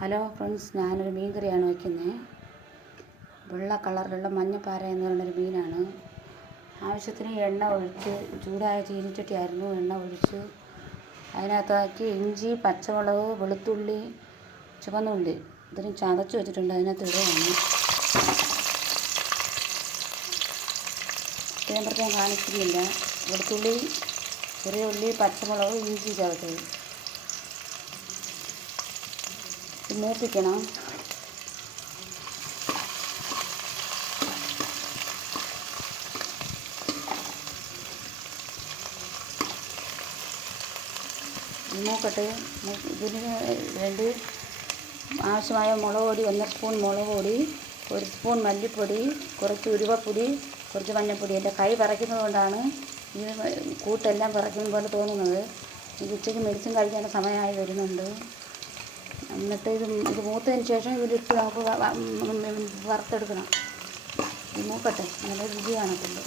Hello friends, ഞാനൊരു മീൻ കറിയാണ് വയ്ക്കുന്നത്. വെള്ള കളറിലുള്ള മഞ്ഞപ്പാര എന്ന് പറയുന്നൊരു മീനാണ്. ആവശ്യത്തിന് എണ്ണ ഒഴിച്ച്, ചൂടായ ചീനിച്ചട്ടിയായിരുന്നു. എണ്ണ ഒഴിച്ച് അതിനകത്താക്കി ഇഞ്ചി, പച്ചമുളക്, വെളുത്തുള്ളി, ചുവന്നുള്ളി ഇതിന് ചതച്ച് വെച്ചിട്ടുണ്ട്. അതിനകത്ത് ഇടുകയാണ്. ഇത്രയും പ്രത്യേകം കാണിക്കുന്നില്ല. വെളുത്തുള്ളി, ചെറിയ ഉള്ളി, പച്ചമുളക്, ഇഞ്ചി ചതച്ചത് മൂപ്പിക്കണം. മൂക്കട്ട് ഇതിന് വേണ്ടി ആവശ്യമായ മുളക് പൊടി 1 സ്പൂൺ മുളക് പൊടി, 1 സ്പൂൺ മല്ലിപ്പൊടി, കുറച്ച് ഉരുവപ്പൊടി, കുറച്ച് മഞ്ഞൾപ്പൊടി. എൻ്റെ കൈ വിറയ്ക്കുന്നത് കൊണ്ടാണ് ഈ കൂട്ടെല്ലാം വിറയ്ക്കുന്ന പോലെ തോന്നുന്നത്. ഇത് ഉച്ചയ്ക്ക് മെഡിസിൻ കഴിക്കേണ്ട സമയമായി വരുന്നുണ്ട്. എന്നിട്ട് ഇത് മൂത്തതിന് ശേഷം ഇതിലിട്ട് നമുക്ക് വറുത്തെടുക്കണം. ഇത് മൂക്കട്ടെ, നല്ല രുചി കാണത്തുള്ളൂ.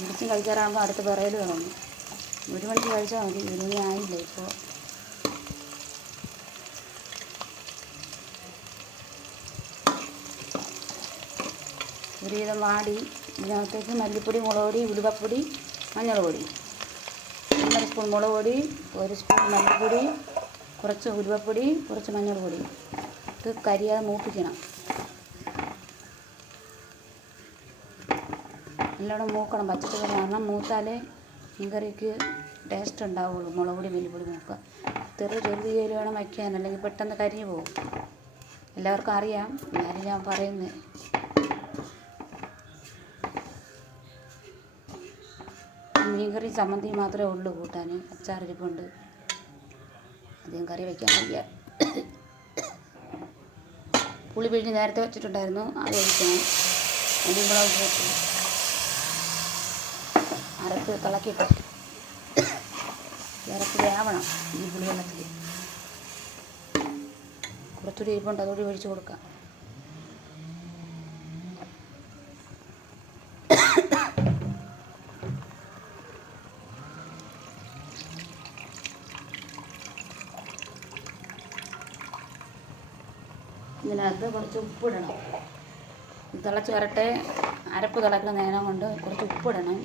മെഡിസിൻ കഴിക്കാറാകുമ്പോൾ അടുത്ത് വിറയൽ തുടങ്ങും. 1 മണിക്ക് കഴിച്ചാൽ മതി. 1 മണി ആയില്ല ഇപ്പോൾ. ഒരുവിധം വാടി ഇതിനകത്തേക്ക് മല്ലിപ്പൊടി, മുളക് പൊടി, ഉലുവപ്പൊടി, മഞ്ഞൾ പൊടി, 1 സ്പൂൺ മുളക് പൊടി, 1 സ്പൂൺ മല്ലിപ്പൊടി, കുറച്ച് ഉലുവപ്പൊടി, കുറച്ച് മഞ്ഞൾ പൊടി ഇത് കരിയാതെ മൂപ്പിക്കണം. നല്ലോണം മൂക്കണം. പച്ചക്കറി കാരണം മൂത്താലേ മീൻകറിക്ക് ടേസ്റ്റ് ഉണ്ടാവുള്ളൂ. മുളക് പൊടി, മല്ലിപ്പൊടി മൂക്കുക. ചെറുതീയിൽ വേണം വയ്ക്കാൻ, അല്ലെങ്കിൽ പെട്ടെന്ന് കരിഞ്ഞു പോകും. എല്ലാവർക്കും അറിയാം, എന്നാലും ഞാൻ പറയുന്നത്. മീൻകറി ചമ്മന്തി മാത്രമേ ഉള്ളൂ കൂട്ടാൻ. അച്ചാറിരിപ്പുണ്ട്. അധികം കറി വയ്ക്കാൻ വയ്യ. പുളി പിഴിഞ്ഞ് നേരത്തെ വെച്ചിട്ടുണ്ടായിരുന്നു, അത് ഒഴിക്കണം. അരിമുളക് പോട്ട് അരപ്പ് തിളക്കിയിട്ട് ഇറക്കി വേവണം. ഈ പുളിവെള്ളത്തിൽ കുറച്ചുകൂടി ഇരിപ്പുണ്ട്, അതുകൂടി ഒഴിച്ച് കൊടുക്കാം. ഇതിനകത്ത് കുറച്ച് ഉപ്പിടണം. തിളച്ച് വരട്ടെ. അരപ്പ് തിളക്കുന്ന നേരം കൊണ്ട് കുറച്ച് ഉപ്പിടണം.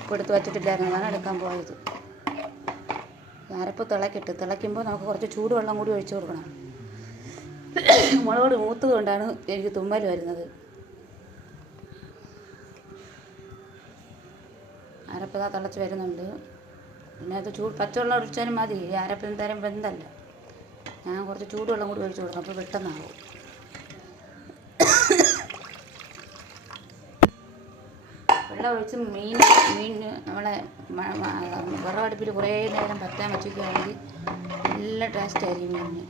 ഉപ്പെടുത്ത് വച്ചിട്ടില്ലായിരുന്നതാണ് എടുക്കാൻ പോയത്. അരപ്പ് തിളയ്ക്കുമ്പോൾ നമുക്ക് കുറച്ച് ചൂടുവെള്ളം കൂടി ഒഴിച്ചു കൊടുക്കണം. മുളക് മൂത്തത് കൊണ്ടാണ് എനിക്ക് തുമ്മൽ വരുന്നത്. അരപ്പ് തിളച്ച് വരുന്നുണ്ട്. പിന്നെ അത് പച്ചവെള്ളം ഒഴിച്ചാലും മതി. ഈ അരപ്പ് എന്തായാലും വെന്തല്ല. ഞാൻ കുറച്ച് ചൂടുവെള്ളം കൂടി ഒഴിച്ചു കൊടുക്കാം, അപ്പോൾ പെട്ടെന്നാകും. വെള്ളം ഒഴിച്ച് മീനിന് നമ്മളെ വിറകടുപ്പിൽ കുറേ നേരം പറ്റാൻ വെച്ചിരിക്കുകയാണെങ്കിൽ നല്ല ടേസ്റ്റ് ആയിരിക്കും മീനിന്.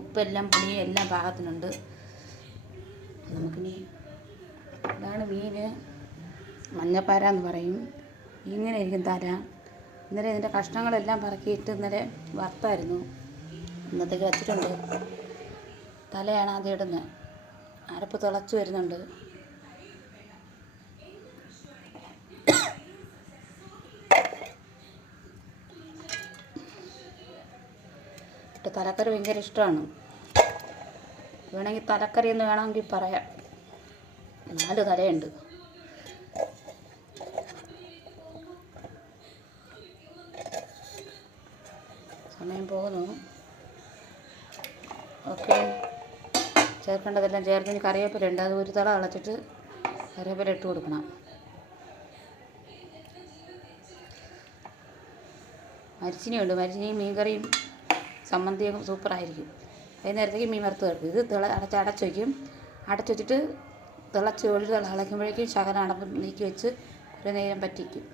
ഉപ്പെല്ലാം പുളിയും എല്ലാം പാകത്തിനുണ്ട്. നമുക്കിനി ഇതാണ് മീൻ. മഞ്ഞപ്പാര എന്ന് പറയും. ഇങ്ങനെ ഇരിക്കും തല. ഇന്നലെ ഇതിൻ്റെ കഷ്ണങ്ങളെല്ലാം പറക്കിയിട്ട് ഇന്നലെ വറുത്തായിരുന്നു. ഇന്നത്തേക്ക് വെച്ചിട്ടുണ്ട്. തലയാണ് ആദ്യം ഇടുന്നത്. അരപ്പ് തിളച്ച് വരുന്നുണ്ട്. തലക്കറി ഭയങ്കര ഇഷ്ടമാണ്. വേണമെങ്കിൽ തലക്കറി എന്ന് വേണമെങ്കിൽ പറയാം. 4 തലയുണ്ട്. സമയം പോകുന്നു. ഓക്കെ, ചേർക്കേണ്ടതെല്ലാം ചേർത്ത്. ഇനി കറിവേപ്പില ഉണ്ട്, അത് 1 തള അളച്ചിട്ട് കറിവേപ്പില ഇട്ട് കൊടുക്കണം. മരിച്ചിനിയുണ്ട്. മരിച്ചിനിയും മീൻകറിയും ചമ്മന്തിയൊക്കെ സൂപ്പറായിരിക്കും. വൈകുന്നേരത്തേക്ക് മീൻ വറുത്ത് കിടക്കും. ഇത് അടച്ച് വയ്ക്കും. അടച്ച് വെച്ചിട്ട് തിളച്ച് 1 തള അളയ്ക്കുമ്പോഴേക്കും ശകലം അടപ്പ് നീക്കി വെച്ച് കുറേ നേരം പറ്റിക്കും.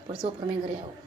അപ്പോൾ സൂപ്പർ മീൻ കറിയാവും.